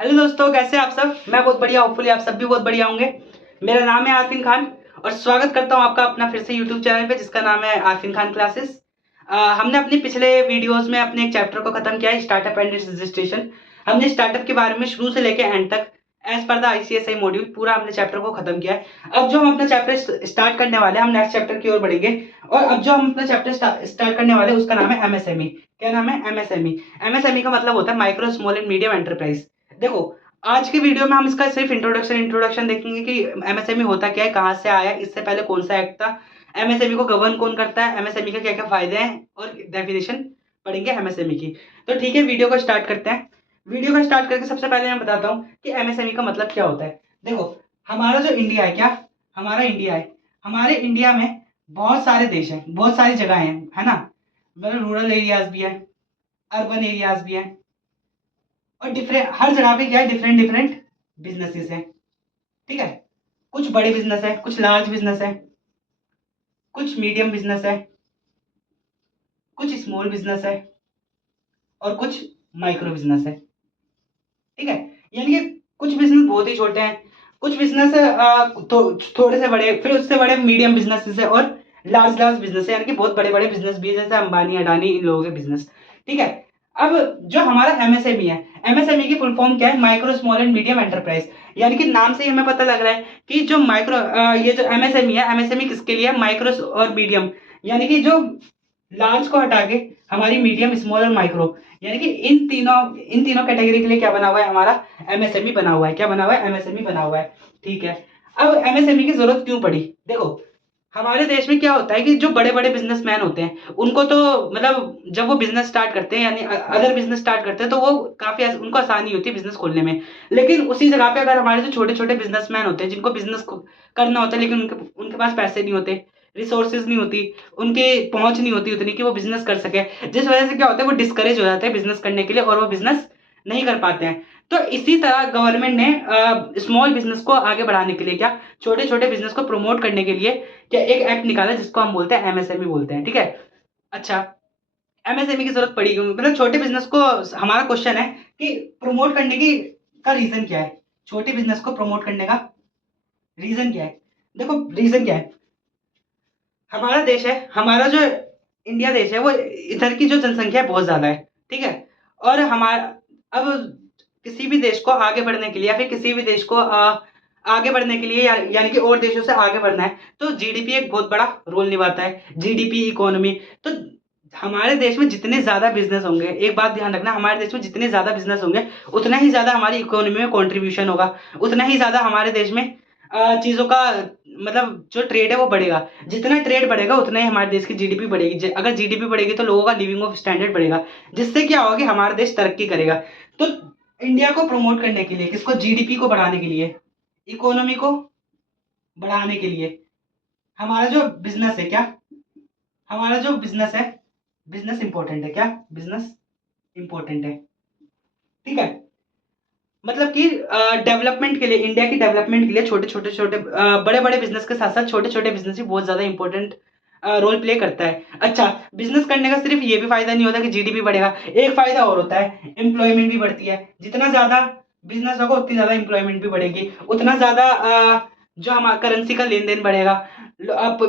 Hello दोस्तों, कैसे हैं आप सब। मैं बहुत बढ़िया, होपफुली आप सब भी बहुत बढ़िया होंगे। मेरा नाम है आरफिन खान और स्वागत करता हूं आपका अपना फिर से यूट्यूब चैनल पे जिसका नाम है आरफिन खान क्लासेस। हमने अपने पिछले वीडियोस में अपने एक चैप्टर को खत्म किया है, स्टार्टअप एंड इट्स रजिस्ट्रेशन। हमने स्टार्टअप के बारे में शुरू से लेकर एंड तक as per the ICSI module पूरा हमने चैप्टर को खत्म किया है। अब जो हम अपना चैप्टर स्टार्ट करने वाले हैं, हम नेक्स्ट चैप्टर की ओर बढ़ेंगे। और अब जो हम अपना चैप्टर स्टार्ट करने वाले हैं उसका नाम है एमएसएमई। क्या नाम है? एमएसएमई। एमएसएमई का मतलब होता है micro small and medium enterprise. देखो, आज की वीडियो में हम इसका सिर्फ इंट्रोडक्शन देखेंगे कि एमएसएमई होता क्या है, कहाँ से आया, इससे पहले कौन सा एक्ट था, एमएसएमई को गवर्न कौन करता है, एमएसएमई के क्या क्या फायदे हैं और डेफिनेशन पढ़ेंगे एमएसएमई की। तो ठीक है, वीडियो को स्टार्ट करते हैं। वीडियो को स्टार्ट करके सबसे पहले मैं बताता हूँ कि एमएसएमई का मतलब क्या होता है। देखो, हमारा जो इंडिया है, क्या हमारा इंडिया है, हमारे इंडिया में बहुत सारे देश हैं, बहुत सारी जगह है ना। मतलब रूरल एरियाज भी है, अर्बन एरियाज भी है, और डिफरेंट हर जगह पे क्या है, डिफरेंट डिफरेंट बिजनेसेस हैं। ठीक है, कुछ बड़े बिजनेस है, कुछ लार्ज बिजनेस है, कुछ मीडियम बिजनेस है, कुछ स्मॉल बिजनेस है और कुछ माइक्रो बिजनेस है। ठीक है, यानी कि कुछ बिजनेस बहुत ही छोटे हैं, कुछ बिजनेस तो थोड़े से बड़े, फिर उससे बड़े मीडियम बिजनेसेस है और लार्ज लार्ज बिजनेस है, यानी कि बहुत बड़े बड़े बिजनेस भी है, जैसे अंबानी अडानी इन लोगों के बिजनेस। ठीक है, अब जो हमारा एमएसएमई है, एमएसएमई की फुल फॉर्म क्या है? Micro small and medium enterprise. यानी कि नाम से ही हमें पता लग रहा है कि जो ये जो एमएसएमई है, एमएसएमई किसके लिए है? माइक्रो और मीडियम। यानी कि जो लार्ज को हटा के हमारी मीडियम स्मॉल और माइक्रो, यानी कि इन तीनों कैटेगरी के लिए क्या बना हुआ है? हमारा एमएसएमई बना हुआ है। क्या बना हुआ है? एमएसएमई बना हुआ है। ठीक है, अब एमएसएमई की जरूरत क्यों पड़ी? देखो, हमारे देश में क्या होता है कि जो बड़े बड़े बिजनेसमैन होते हैं उनको तो मतलब जब वो बिजनेस स्टार्ट करते हैं, यानी अदर बिजनेस स्टार्ट करते हैं, तो वो काफी उनको आसानी होती है बिजनेस खोलने में। लेकिन उसी जगह पे अगर हमारे जो छोटे छोटे बिजनेसमैन होते हैं जिनको बिजनेस करना होता है, लेकिन उनके उनके पास पैसे नहीं होते, रिसोर्सेज नहीं होती, उनके पहुंच नहीं होती उतनी कि वो बिजनेस कर सके, जिस वजह से क्या होता है, वो डिस्करेज हो जाते हैं बिजनेस करने के लिए और वो बिजनेस नहीं कर पाते हैं। तो इसी तरह गवर्नमेंट ने स्मॉल बिजनेस को आगे बढ़ाने के लिए, क्या छोटे छोटे बिजनेस को प्रमोट करने के लिए क्या एक एक्ट निकाला जिसको हम बोलते हैं एमएसएमई बोलते हैं। ठीक है, अच्छा, एमएसएमई की जरूरत पड़ी क्यों? मतलब छोटे बिजनेस को, हमारा क्वेश्चन है कि प्रमोट करने की का रीजन क्या है? छोटे बिजनेस को प्रमोट करने का रीजन क्या है? देखो, रीजन क्या है, हमारा देश है, हमारा जो इंडिया देश है, वो इधर की जो जनसंख्या है बहुत ज्यादा है। ठीक है, और हमारा अब किसी भी देश को आगे बढ़ने के लिए या फिर किसी भी देश को आगे बढ़ने के लिए यानी कि और देशों से आगे बढ़ना है, तो जीडीपी एक बहुत बड़ा रोल निभाता है। GDP, economy. तो हमारे देश में जितने ज्यादा बिजनेस होंगे, एक बात ध्यान रखना, हमारे देश में जितने ज्यादा बिजनेस होंगे उतना ही ज्यादा हमारी इकोनॉमी में कंट्रीब्यूशन होगा, उतना ही ज्यादा हमारे देश में चीजों का मतलब जो ट्रेड है वो बढ़ेगा। जितना ट्रेड बढ़ेगा उतना ही हमारे देश की जीडीपी बढ़ेगी। अगर जीडीपी बढ़ेगी तो लोगों का लिविंग ऑफ स्टैंडर्ड बढ़ेगा, जिससे क्या होगा कि हमारा देश तरक्की करेगा। तो इंडिया को प्रमोट करने के लिए, किसको? जीडीपी को बढ़ाने के लिए, इकोनॉमी को बढ़ाने के लिए, हमारा जो बिजनेस है, क्या हमारा जो बिजनेस है, बिजनेस इंपॉर्टेंट है। क्या बिजनेस इंपॉर्टेंट है? ठीक है, मतलब कि डेवलपमेंट के लिए, इंडिया की डेवलपमेंट के लिए छोटे बड़े बड़े बिजनेस के साथ साथ छोटे छोटे बिजनेस भी बहुत ज्यादा इंपॉर्टेंट रोल प्ले करता है। अच्छा, बिजनेस करने का सिर्फ ये भी फायदा नहीं होता कि जीडीपी बढ़ेगा, एक फायदा और होता है, एम्प्लॉयमेंट भी बढ़ती है। जितना ज्यादा बिजनेस होगा उतनी ज्यादा एम्प्लॉयमेंट भी बढ़ेगी, उतना ज्यादा जो हमारा करेंसी का लेन देन बढ़ेगा। अब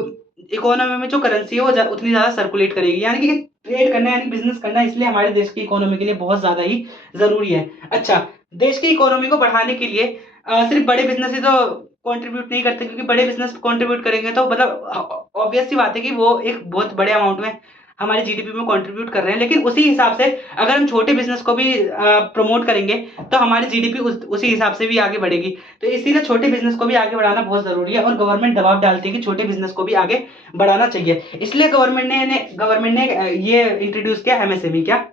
इकोनॉमी में जो करेंसी है वो उतनी ज्यादा सर्कुलेट करेगी, यानी कि ट्रेड करना यानी बिजनेस करना इसलिए हमारे देश की इकोनॉमी के लिए बहुत ज्यादा ही जरूरी है। अच्छा, देश की इकोनॉमी को बढ़ाने के लिए सिर्फ बड़े बिजनेस ही तो कंट्रीब्यूट नहीं करते, क्योंकि बड़े बिजनेस कंट्रीब्यूट करेंगे तो मतलब ऑब्वियस सी बात है कि वो एक बहुत बड़े अमाउंट में हमारे जीडीपी में कंट्रीब्यूट कर रहे हैं। लेकिन उसी हिसाब से अगर हम छोटे बिजनेस को भी प्रमोट करेंगे तो हमारी जीडीपी उसी हिसाब से भी आगे बढ़ेगी। तो इसीलिए छोटे बिजनेस को भी आगे बढ़ाना बहुत जरूरी है और गवर्नमेंट दबाव डालती है कि छोटे बिजनेस को भी आगे बढ़ाना चाहिए। इसलिए गवर्नमेंट ने ये इंट्रोड्यूस किया एमएसएमई। क्या?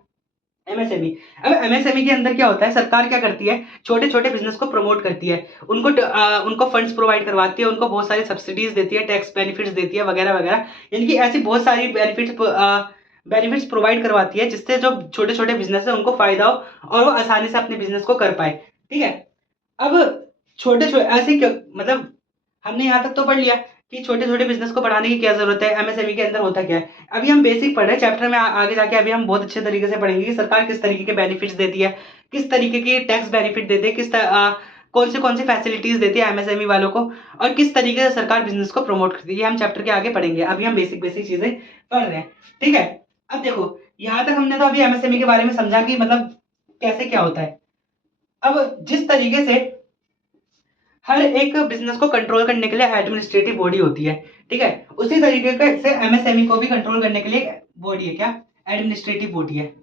एमएसएमई। अब एमएसएमई के अंदर क्या होता है, सरकार क्या करती है, छोटे छोटे बिजनेस को प्रमोट करती है, उनको फंड्स प्रोवाइड करवाती है, उनको बहुत सारी सब्सिडीज देती है, टैक्स बेनिफिट्स देती है, वगैरह वगैरह। यानी कि ऐसी बहुत सारी बेनिफिट्स प्रोवाइड करवाती है जिससे जो छोटे छोटे बिजनेस है उनको फायदा हो और वो आसानी से अपने बिजनेस को कर पाए। ठीक है, अब छोटे छोटे ऐसे मतलब हमने यहाँ तक तो पढ़ लिया कि छोटे छोटे बिजनेस को बढ़ाने की क्या जरूरत है, एमएसएमई के अंदर होता क्या है। अभी हम बेसिक पढ़ रहे हैं, चैप्टर में आगे जाके अभी हम बहुत अच्छे तरीके से पढ़ेंगे कि सरकार किस तरीके के बेनिफिट्स देती है, किस तरीके की टैक्स बेनिफिट देती है, कौन सी फैसिलिटीज देती है एमएसएमई वालों को, और किस तरीके से सरकार बिजनेस को प्रमोट करती है। ये हम चैप्टर के आगे पढ़ेंगे, अभी हम बेसिक बेसिक चीजें पढ़ रहे हैं। ठीक है, अब देखो यहाँ तक हमने तो अभी एमएसएमई के बारे में समझा कि मतलब कैसे क्या होता है। अब जिस तरीके से हर एक बिजनेस को कंट्रोल करने के लिए एडमिनिस्ट्रेटिव बॉडी होती है, ठीक है, उसी तरीके से एमएसएमई को भी कंट्रोल करने के लिए बॉडी है, क्या, एडमिनिस्ट्रेटिव बॉडी है।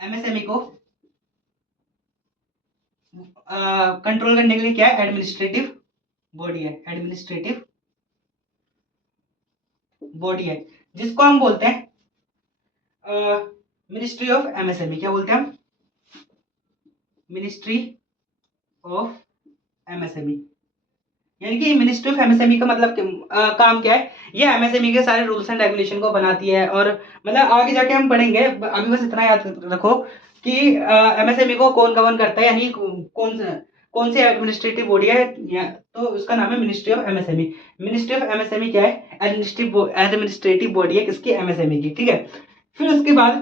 एमएसएमई को कंट्रोल करने के लिए क्या है, एडमिनिस्ट्रेटिव बॉडी है, एडमिनिस्ट्रेटिव बॉडी है, जिसको हम बोलते हैं मिनिस्ट्री ऑफ एमएसएमई। क्या बोलते हैं हम, मिनिस्ट्री ऑफ एमएसएमई। यानी कि मिनिस्ट्री ऑफ एमएसएमई का मतलब काम क्या है, ये एमएसएमई के सारे रूल्स एंड रेगुलेशन को बनाती है। और मतलब आगे जाके हम पढ़ेंगे, अभी बस इतना याद रखो कि एमएसएमई को कौन गवर्न करता है, यानी कौन सी एडमिनिस्ट्रेटिव बॉडी है, तो उसका नाम है ministry of MSME. Ministry of MSME क्या है, एडमिनिस्ट्रेटिव बॉडी है किसकी, एमएसएमई की। ठीक है, फिर उसके बाद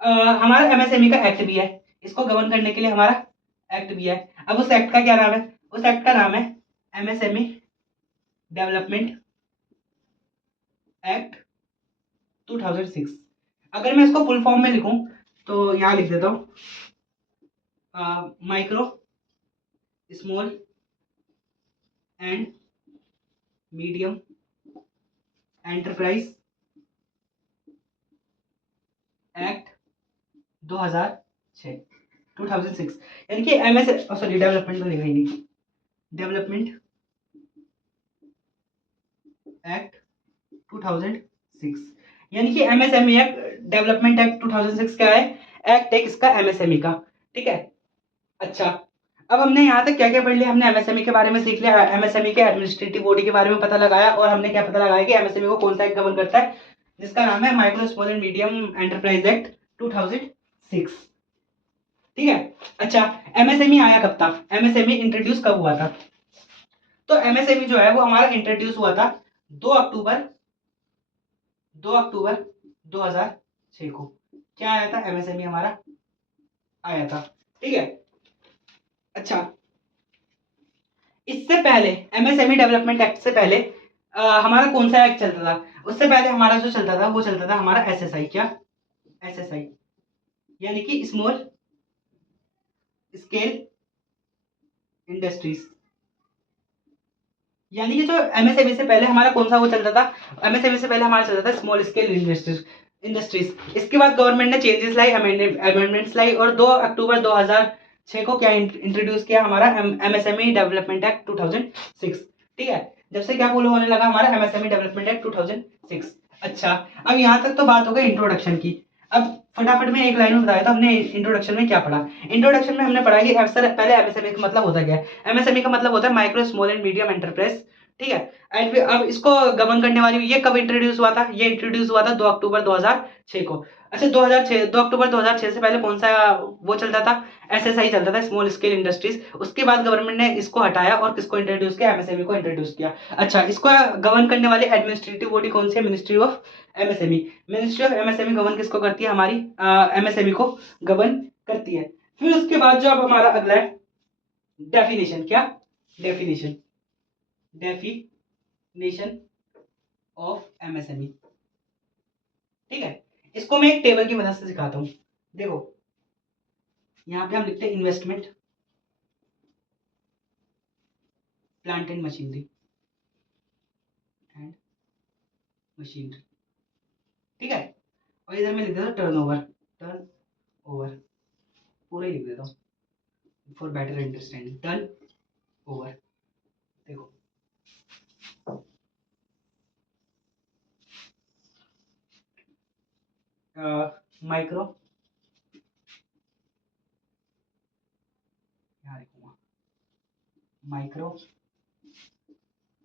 हमारा एमएसएमई का एक्ट भी है, इसको गवर्न करने के लिए हमारा एक्ट भी है। अब उस एक्ट का क्या नाम है, उस एक्ट का नाम है एमएसएमई डेवलपमेंट एक्ट 2006। अगर मैं इसको फुल फॉर्म में लिखूं तो यहां लिख देता हूं, micro small and medium enterprise act 2006, 2006। यानी कि सॉरी डेवलपमेंट तो लिखा ही नहीं, डेवलपमेंट एक्ट 2006। यानी कि एमएसएमई एक्ट, डेवलपमेंट एक्ट 2006 क्या है, एक्ट है किसका, एमएसएमई का। ठीक है, अच्छा, अब हमने यहाँ तक क्या क्या पढ़ लिया, हमने एमएसएमई के बारे में सीख लिया, एमएसएमई के एडमिनिस्ट्रेटिव बॉडी के बारे में पता लगाया, और हमने क्या पता लगाया कि एमएसएमई को कौन सा एक्ट गवर्न करता है, जिसका नाम है micro small and medium enterprise act 2006। ठीक है, अच्छा, एमएसएमई आया कब था, एमएसएमई इंट्रोड्यूस कब हुआ था, तो एमएसएमई जो है वो हमारा इंट्रोड्यूस हुआ था 2 अक्टूबर 2006 को। क्या आया था, एमएसएमई हमारा आया था। ठीक है, अच्छा, इससे पहले एमएसएमई डेवलपमेंट एक्ट से पहले हमारा कौन सा एक्ट चलता था, उससे पहले हमारा जो चलता था वो चलता था हमारा एसएसआई। क्या, एसएसआई यानी कि स्मॉल स्केल इंडस्ट्रीज। यानी कि जो एमएसएमई से पहले हमारा कौन सा वो चलता था, एमएसएमई से पहले हमारा चलता था स्मॉल स्केल इंडस्ट्रीज। इसके बाद गवर्नमेंट ने चेंजेस लाई, अमेंडमेंट्स लाई, और 2 अक्टूबर 2006 को क्या इंट्रोड्यूस किया, हमारा एमएसएमई डेवलपमेंट एक्ट 2006। ठीक है, जब से क्या फॉलो होने लगा, हमारा एमएसएमई डेवलपमेंट एक्ट 2006। अच्छा, अब यहाँ तक तो बात हो गई इंट्रोडक्शन की। अब फटाफट में एक लाइन में बताया था हमने इंट्रोडक्शन में क्या पढ़ा। इंट्रोडक्शन में हमने पढ़ा कि सर पहले एमएसएमई का मतलब होता क्या है। एमएसएमई का मतलब होता है micro small and medium enterprise. ठीक है, एंड अब इसको गवर्न करने वाली ये कब इंट्रोड्यूस हुआ था, ये इंट्रोड्यूस हुआ था 2 अक्टूबर 2006 को। अच्छा, 2006, 2 अक्टूबर 2006 से पहले कौन सा वो चलता था, एसएसआई चलता था, स्मॉल स्केल इंडस्ट्रीज। उसके बाद गवर्नमेंट ने इसको हटाया और किसको इंट्रोड्यूस किया, एमएसएमई को इंट्रोड्यूस किया। अच्छा, इसको गवर्न करने वाली एडमिनिस्ट्रेटिव बॉडी कौन सी है, ministry of MSME. Ministry of MSME govern किसको करती है, हमारी एमएसएमई को गवर्न करती है। फिर उसके बाद जो अब हमारा अगला है डेफिनेशन। क्या, डेफिनेशन, डेफिनेशन ऑफ एमएसएमई। ठीक है, इसको मैं एक टेबल की मदद से सिखाता हूं। देखो, यहां पे हम लिखते हैं investment, plant and machinery, and machinery. ठीक है, और इधर मैं लिख देता हूं टर्नओवर, टर्न ओवर, पूरा ही लिख देता हूं for better understanding, turn over. देखो, माइक्रो, यहाँ लिखूंगा माइक्रो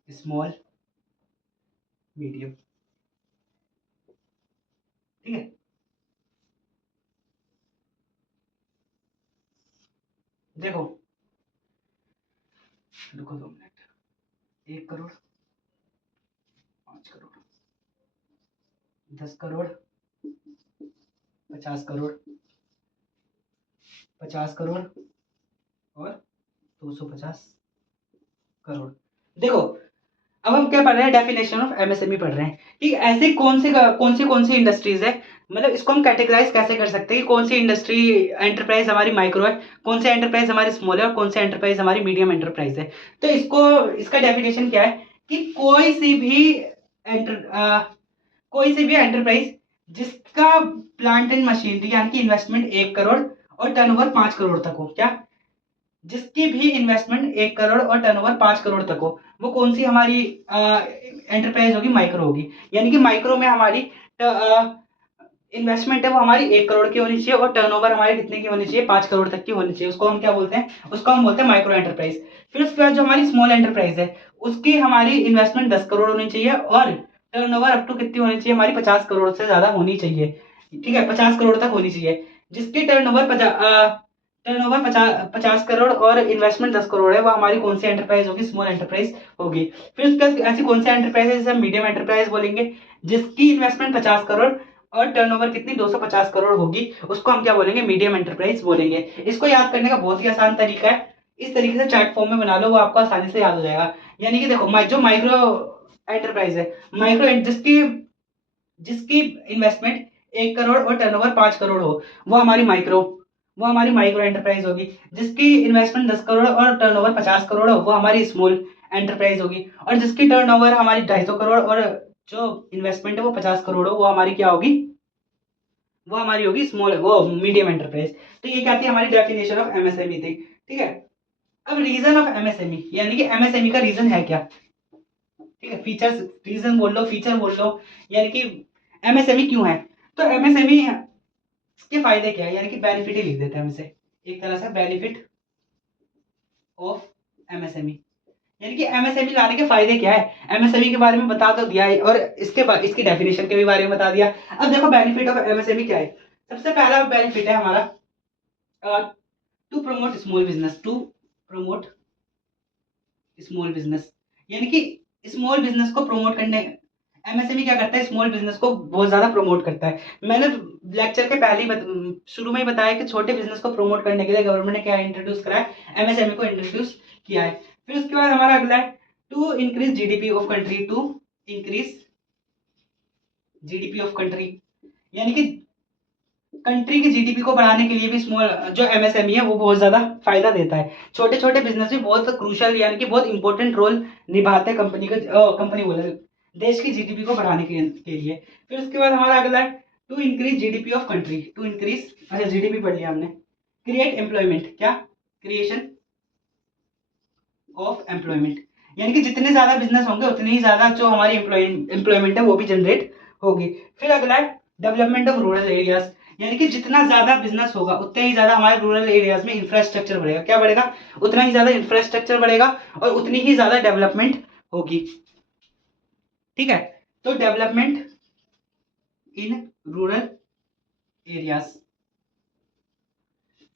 स्मॉल मीडियम। ठीक है, देखो, रुको 2 मिनट, 1 करोड़, 5 करोड़, 10 करोड़, 50 करोड़, 50 करोड़ और 250 करोड़। देखो अब हम क्या पढ़ रहे हैं, डेफिनेशन ऑफ एमएसएमई पढ़ रहे हैं कि ऐसे कौन सी इंडस्ट्रीज है, मतलब इसको हम कैटेगराइज कैसे कर सकते हैं कि कौन सी इंडस्ट्री एंटरप्राइज हमारी माइक्रो है, कौन सी एंटरप्राइज हमारी स्मॉल है और कौन सी एंटरप्राइज हमारी मीडियम एंटरप्राइज है। तो इसका डेफिनेशन क्या है कि कोई सी भी एंटरप्राइज जिसका प्लांट एंड मशीनरी यानी कि इन्वेस्टमेंट 1 करोड़ और टर्नओवर 5 करोड़ तक हो, क्या जिसकी भी इन्वेस्टमेंट 1 करोड़ और टर्नओवर 5 करोड़ तक हो, वो कौन सी हमारी एंटरप्राइज होगी, माइक्रो होगी। यानी कि माइक्रो में हमारी इन्वेस्टमेंट है वो हमारी 1 करोड़ की होनी चाहिए और टर्नओवर हमारी कितने की होनी चाहिए, 5 करोड़ तक की होनी चाहिए। उसको हम क्या बोलते हैं, उसको हम बोलते हैं माइक्रो एंटरप्राइज। फिर उसके बाद जो हमारी स्मॉल एंटरप्राइज है उसकी हमारी इन्वेस्टमेंट 10 करोड़ होनी चाहिए और टर्नओवर अप टू कितनी होनी चाहिए, हमारी 50 करोड़ से ज्यादा होनी चाहिए। ठीक है, 50 करोड़ तक होनी चाहिए। जिसकी टर्नओवर 50 करोड़ और इन्वेस्टमेंट 10 करोड़ है, वो हमारी कौन सी एंटरप्राइज होगी, स्मॉल एंटरप्राइज होगी। फिर उसके बाद ऐसी कौन सी एंटरप्राइज है जिसे हम मीडियम एंटरप्राइज बोलेंगे, जिसकी इन्वेस्टमेंट 50 करोड़ और टर्नओवर कितनी 250 करोड़ होगी, उसको हम क्या बोलेंगे, मीडियम एंटरप्राइज बोलेंगे। इसको याद करने का बहुत ही आसान तरीका है, इस तरीके से चार्ट फॉर्म में बना लो, वो आपको आसानी से याद हो जाएगा। यानी कि देखो जो माइक्रो एंटरप्राइज है, जिसकी इन्वेस्टमेंट 1 करोड़ और टर्नओवर 5 करोड़ हो, वो हमारी माइक्रो एंटरप्राइज होगी। जिसकी इन्वेस्टमेंट 10 करोड़ और टर्नओवर 50 करोड़ हो, वो हमारी स्मॉल एंटरप्राइज होगी। और जिसकी टर्नओवर हमारी 250 करोड़ और जो इन्वेस्टमेंट है वो 50 करोड़ हो, वो हमारी क्या होगी, वो हमारी होगी मीडियम एंटरप्राइज। तो ये क्या थी, हमारी डेफिनेशन ऑफ एमएसएमई थी। ठीक है, अब रीजन ऑफ एमएसएमई यानी कि एमएसएमई का रीजन है क्या। ठीक है, फीचर्स, रीजन बोल लो, फीचर बोल लो, यानी कि एमएसएमई क्यों है। तो एमएसएमई के फायदे क्या है, यानी कि बेनिफिट ही लिख देते हैं हम इसे एक तरह से, बेनिफिट ऑफ एमएसएमई। यानी कि एमएसएमई लाने के फायदे क्या है, एमएसएमई के बारे में बता तो दिया है और इसके बाद इसकी डेफिनेशन के भी बारे में बता दिया। अब देखो बेनिफिट ऑफ एमएसएमई क्या है। सबसे पहला बेनिफिट है हमारा टू प्रमोट स्मॉल बिजनेस, यानी कि स्मॉल बिजनेस को प्रमोट करने, एमएसएमई क्या करता है, स्मॉल बिजनेस को बहुत ज्यादा प्रमोट करता है। मैंने लेक्चर के शुरू में ही बताया कि छोटे बिजनेस को प्रमोट करने के लिए गवर्नमेंट ने क्या इंट्रोड्यूस करा है, एमएसएमई को इंट्रोड्यूस किया है। फिर उसके बाद हमारा अगला है to increase GDP of country, यानी कि कंट्री की जीडीपी को बढ़ाने के लिए भी स्मॉल जो एमएसएमई है वो बहुत ज्यादा फायदा देता है। छोटे छोटे बिजनेस भी बहुत क्रूशियल यानी कि बहुत इंपॉर्टेंट रोल निभाते हैं कंपनी बोले देश की जीडीपी को बढ़ाने के लिए। फिर उसके बाद हमारा अगला है to increase GDP of country, अच्छा जीडीपी पढ़ लिया हमने। क्रिएट एम्प्लॉयमेंट, क्या क्रिएशन ऑफ एम्प्लॉयमेंट, यानी कि जितने ज्यादा बिजनेस होंगे उतनी ही ज्यादा जो हमारी एम्प्लॉयमेंट है वो भी जनरेट होगी। फिर अगला है डेवलपमेंट ऑफ रूरल एरियाज, यानी कि जितना ज्यादा बिजनेस होगा उतने ही ज्यादा हमारे रूरल एरियाज में इंफ्रास्ट्रक्चर बढ़ेगा, क्या बढ़ेगा, उतना ही ज्यादा इंफ्रास्ट्रक्चर बढ़ेगा और उतनी ही ज्यादा डेवलपमेंट होगी। ठीक है, तो डेवलपमेंट इन रूरल एरियाज।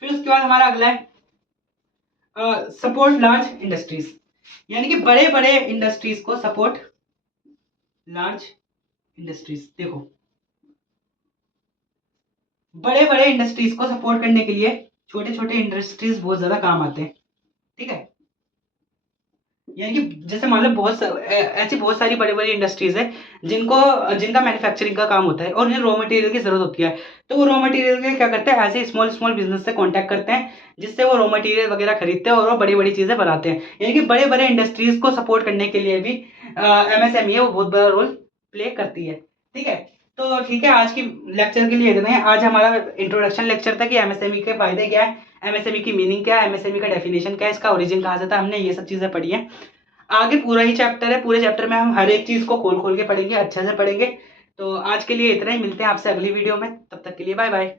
फिर उसके बाद हमारा अगला है सपोर्ट लार्ज इंडस्ट्रीज, यानी कि बड़े बड़े इंडस्ट्रीज को सपोर्ट, लार्ज इंडस्ट्रीज, देखो बड़े बड़े इंडस्ट्रीज को सपोर्ट करने के लिए छोटे छोटे इंडस्ट्रीज बहुत ज्यादा काम आते हैं। ठीक है, यानी कि जैसे मान लो ऐसी बहुत सारी बड़ी बड़ी इंडस्ट्रीज है जिनका मैन्युफैक्चरिंग का काम होता है और उन्हें रॉ मटेरियल की जरूरत होती है। तो वो रॉ मटेरियल के क्या करते हैं, ऐसे स्मॉल स्मॉल बिजनेस से कांटेक्ट करते हैं जिससे वो रॉ मटेरियल वगैरह खरीदते हैं और वो बड़ी बड़ी चीजें बनाते हैं। यानी कि बड़े बड़े इंडस्ट्रीज को सपोर्ट करने के लिए भी एमएसएमई है वो बहुत बड़ा रोल प्ले करती है। ठीक है, तो ठीक है, आज की लेक्चर के लिए इतना है। आज हमारा इंट्रोडक्शन लेक्चर था कि एमएसएमई के फायदे क्या है, एमएसएमई की मीनिंग क्या है, एमएसएमई का डेफिनेशन क्या है, इसका ओरिजिन कहाँ से था, हमने ये सब चीजें पढ़ी है। आगे पूरा ही चैप्टर है, पूरे चैप्टर में हम हर एक चीज को खोल खोल के पढ़ेंगे, अच्छे से पढ़ेंगे। तो आज के लिए इतना ही, मिलते हैं आपसे अगली वीडियो में, तब तक के लिए बाय बाय।